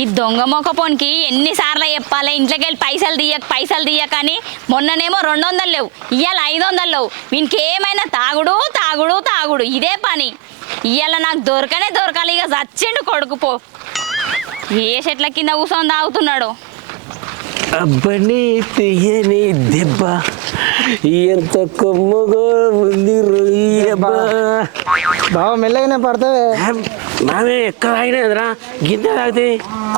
ఈ దొంగ మొక్కపోనికి ఎన్నిసార్లు చెప్పాలి ఇంట్లోకి వెళ్ళి పైసలు తీయకని. మొన్ననేమో 200 లేవు, ఇవాళ 500 లేవు. వీనికి ఏమైనా తాగుడు తాగుడు తాగుడు ఇదే పని. ఇవాళ నాకు దొరకాలి. ఇక చచ్చిండు కొడుకు పో. ఏ చెట్ల కింద కూర్చొని తాగుతున్నాడు. అబ్బని తీయని దెబ్బ ఎంత కొమ్మగా ఉంది రొయ్యబ్బా. బావ మెల్లగానే పడతావే. మామే ఎక్కడ ఆగినదిరా గింత తాగితే.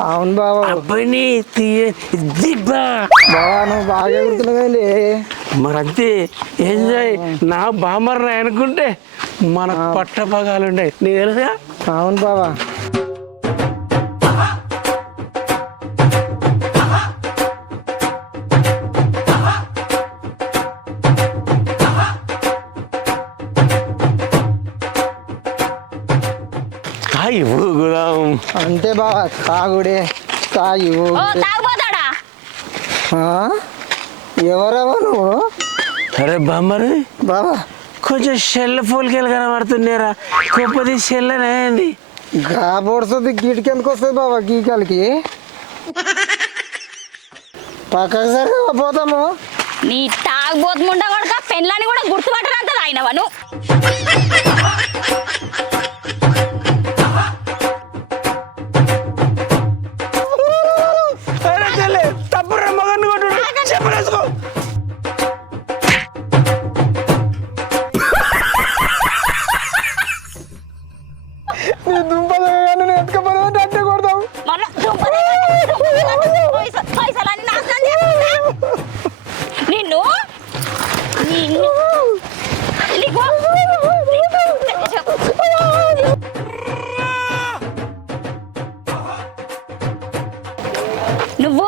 అవును బావ. అబ్బని తీయని దెబ్బ. బావా నువ్వు బాగా ఎగురుతున్నావండి. మరంతే ఎంజాయ్. నా బామర్రా అనుకుంటే మనకు పట్ట పగాలుండే నీకు తెలుసా. అవును బావా. అంతే బావా, తాగుడే తాగి ఓ తాగుపోతాడా? ఎవరెవరు నువ్వు? అరే బామ్మరు బావా కొంచెం షెల్ల ఫోల్కెళ్ళి కనబడుతున్నారా. గొప్పది షెల్లనేది గా పొడుస్తుంది. గీటికి ఎందుకు వస్తుంది బావా గీకాలకి? పక్కకు సరే పోతాము. నీ తాగుబోతుముండ కొడక పెళ్ళని కూడా గుర్తుపట్టనంత తాగినవా నువ్వు? తప్పురా మగన్ని కొట్టుడు చెప్పలేసుకో. నీ దుంపలు ఎత్తుకపోతే అట్టే కొడతావు. నిన్ను నువ్వు